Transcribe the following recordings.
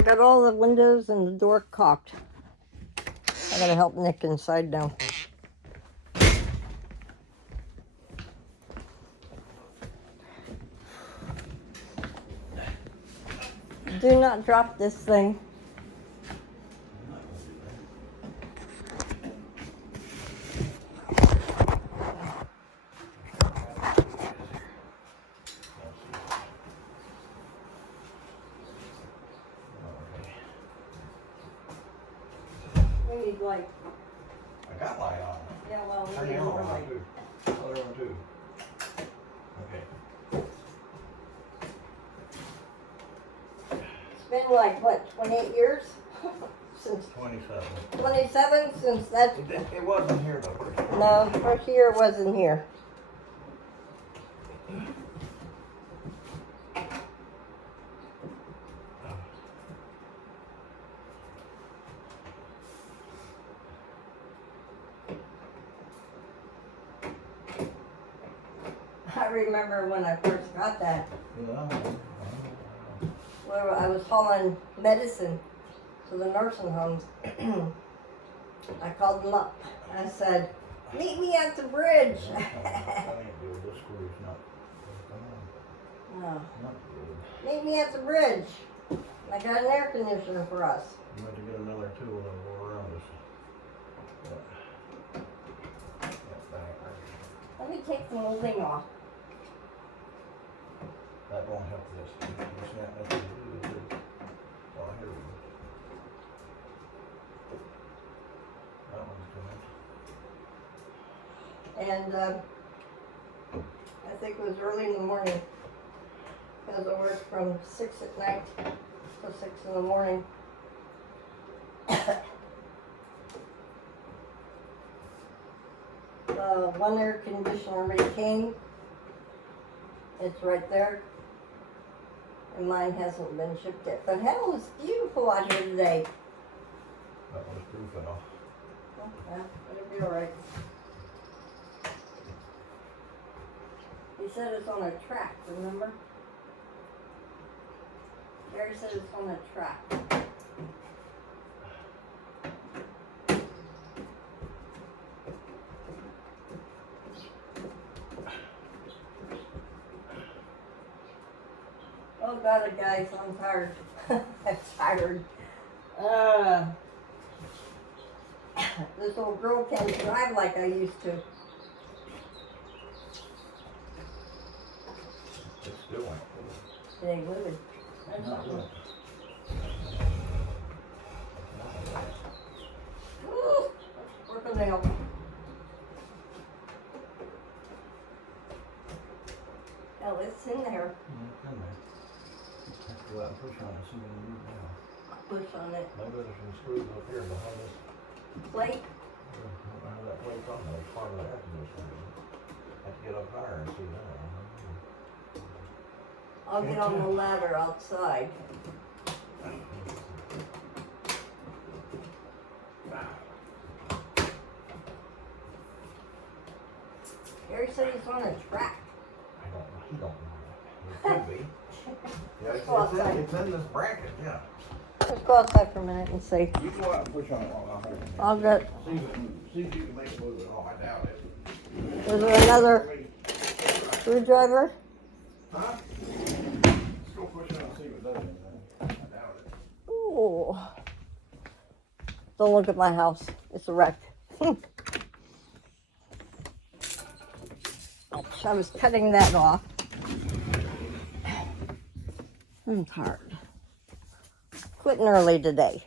I got all the windows and the door caulked. I gotta help Nick inside now. Do not drop this thing. We need light. I got light on. Yeah, well, we Turn need the more other one light. on too. Other one too. Okay. It's been like, what, 28 years? Since 27. 27? Since that. It wasn't here the first time. No, first year wasn't here. I remember when I first got that, where I was hauling medicine to the nursing homes. I called them up. I said, meet me at the bridge. This screw's not. No. Not good. Meet me at the bridge. I got an air conditioner for us. You have to get another tool and go around this. Let me take the molding off. That won't help this. It's not nothing to do with this. Oh, here we go. That one's good. And I think it was early in the morning. Because I worked from 6 at night to 6 in the morning. One air conditioner already came. It's right there. And mine hasn't been shipped yet. But hell, it's beautiful out here today. That one's proof enough. Oh, yeah, it'll be alright. He said it's on a track, remember? Gary said it's on a track. Oh God, guys, I'm tired. I'm tired. This old girl can't drive like I used to. It's still like It ain't moving. That's not good. Woo! Work a nail. Hell, it's in there. Go out and push on it, see when you move down. Push on it. Maybe there's some screws up here behind this. Plate. I don't know how that plate's on there. It's part of the air conditioner. Have to get up higher and see that. I'll get on the ladder outside. Gary said he's on a track. I don't know. He don't know. It could be. Yeah, Let's go outside. it's in this bracket, yeah. Let's go outside for a minute and see. You go out and push on it while I'm here. I'll get. See if you can make it move at all. I doubt it. Is there another screwdriver? Huh? Let's go push on it and see if it does anything. I doubt it. Ooh. Don't look at my house. It's a wreck. Ouch, I was cutting that off. I'm tired. Quitting early today.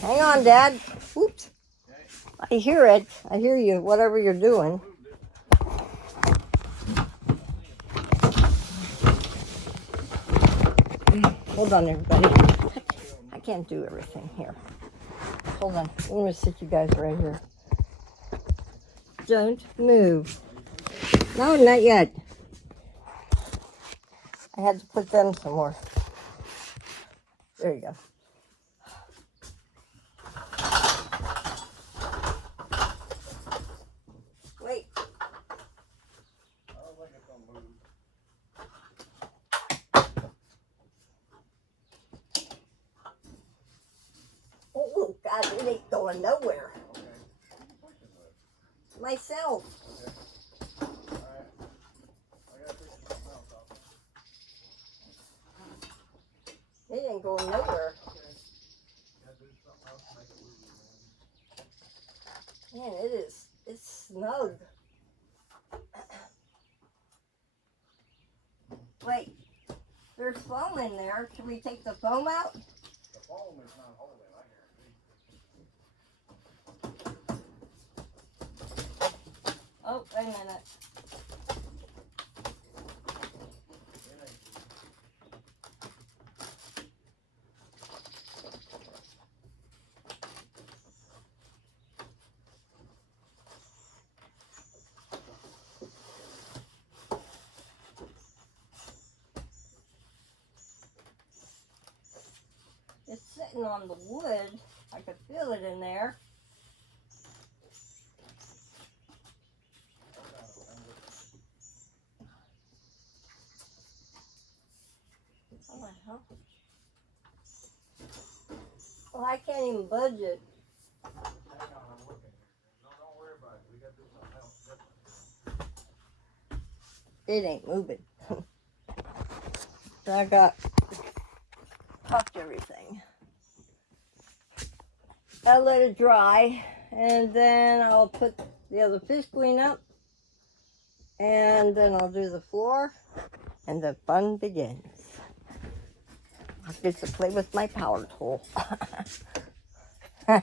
Hang on, Dad. Oops. I hear it. I hear you, whatever you're doing. Hold on, everybody. I can't do everything here. Hold on. I'm going to sit you guys right here. Don't move. No, not yet. I had to put them somewhere. There you go. Wait. I don't think it's gonna move. It ain't going nowhere. Okay. Who you pushing with? Myself. Okay. Alright. I gotta figure something else out. It ain't going nowhere. Okay. Gotta do something else to make it move, man. Man, it's snug. Wait, there's foam in there. Should we take the foam out? The foam is not holding, I guarantee. Oh, wait a minute. It ain't. It's sitting on the wood. I could feel it in there. What the hell? Well, I can't even budge it. Hang on, I'm looking. No, don't worry about it. We gotta do something else different. It ain't moving. So I got tucked everything. I'll let it dry, and then I'll put the other fish clean up, and then I'll do the floor, and the fun begins. I get to play with my power tool. Hang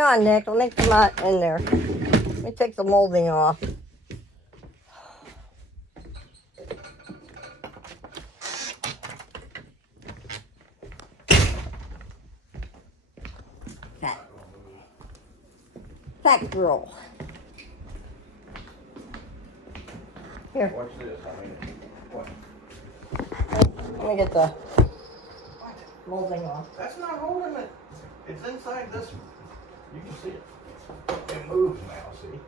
on, Nick. Let me come out in there. Let me take the molding off. Fat girl. Here, Watch this, I mean, what? let me get the molding off. That's not holding it. It's inside this one. You can see it. It moves now, see?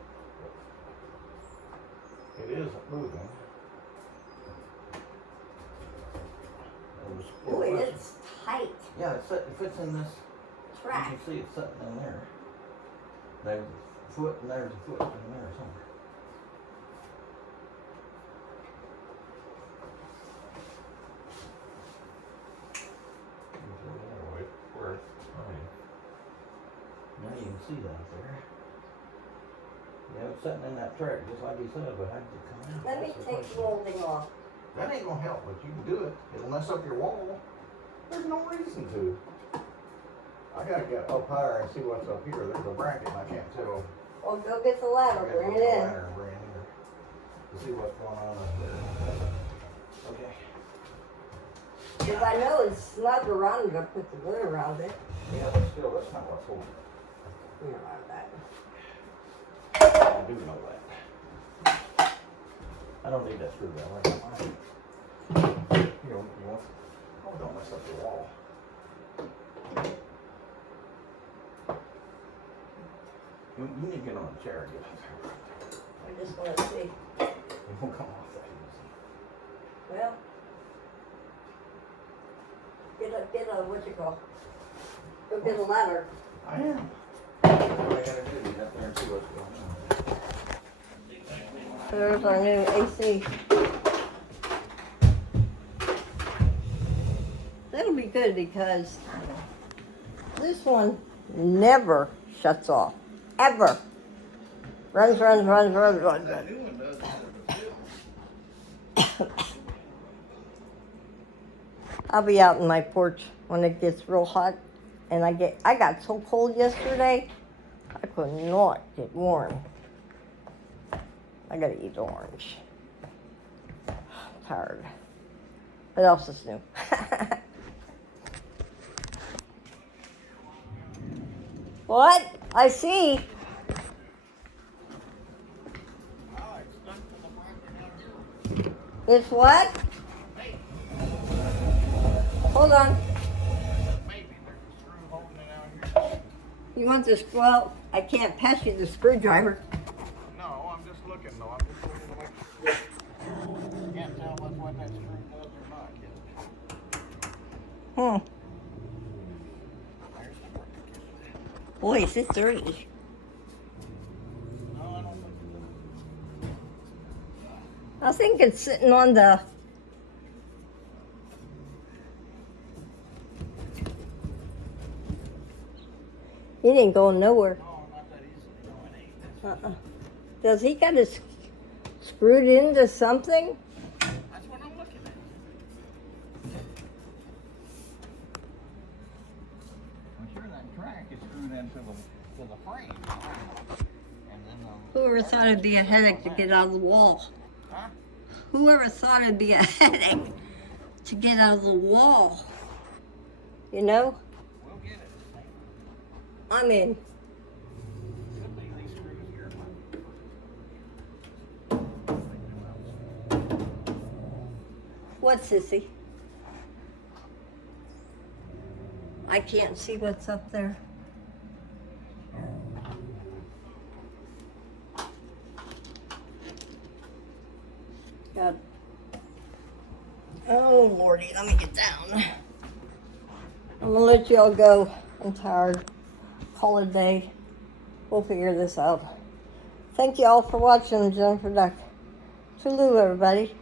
It is moving. Boy, it's tight. Yeah, it fits in this. Track. You can see it sitting in there. There's a foot and there's a foot in there somewhere. Now you can see that there. Yeah, it's sitting in that track just like you said, but how did it come out? Let me That's the take the question. molding off. That ain't gonna help, but you can do it. It'll mess up your wall. There's no reason to. I gotta get up higher and see what's up here. There's a bracket and I can't tell. Well, go get the ladder, bring it in. Bring it in to see what's going on up there. Okay. Because I know it's snug around it. I put the wood around it. Yeah, but still, that's not what's holding it. You know that. I do know that. I don't need that screwdriver. I got mine. You want? Oh, don't mess up the wall. You need to get on the chair and get up I just want to see. there. It won't come off that easy. Well, get a, what you call? Go get a ladder. I am. That's what I gotta do. Get up there and see what's going on. There's our new AC. That'll be good because this one never shuts off. Ever. Runs. That new one does. I'll be out in my porch when it gets real hot, and I got so cold yesterday, I could not get warm. I gotta eat orange. I'm tired. What else is new? What? I see. It's what? Hold on. You want the screw out? I can't pass you the screwdriver. No, I'm just looking though. I'm just looking to make sure. Can't tell what that screw does or not yet. Boy, is it dirty. No, I don't think it I think it's sitting on the. He ain't going nowhere. is. No, not that easily. No, it ain't. Does he got it screwed into something? That's what I'm looking at. I'm sure that track is screwed into the frame. And then Whoever thought it'd be a headache to get out of the wall? Huh? Whoever thought it'd be a headache to get out of the wall? You know? We'll get it. I mean, Could be these screws here. what, sissy? I can't see what's up there. God. Oh, Lordy, let me get down. I'm gonna let y'all go. I'm tired. Call it a day. We'll figure this out. Thank you all for watching, Jennifer Duck. Toodaloo, everybody.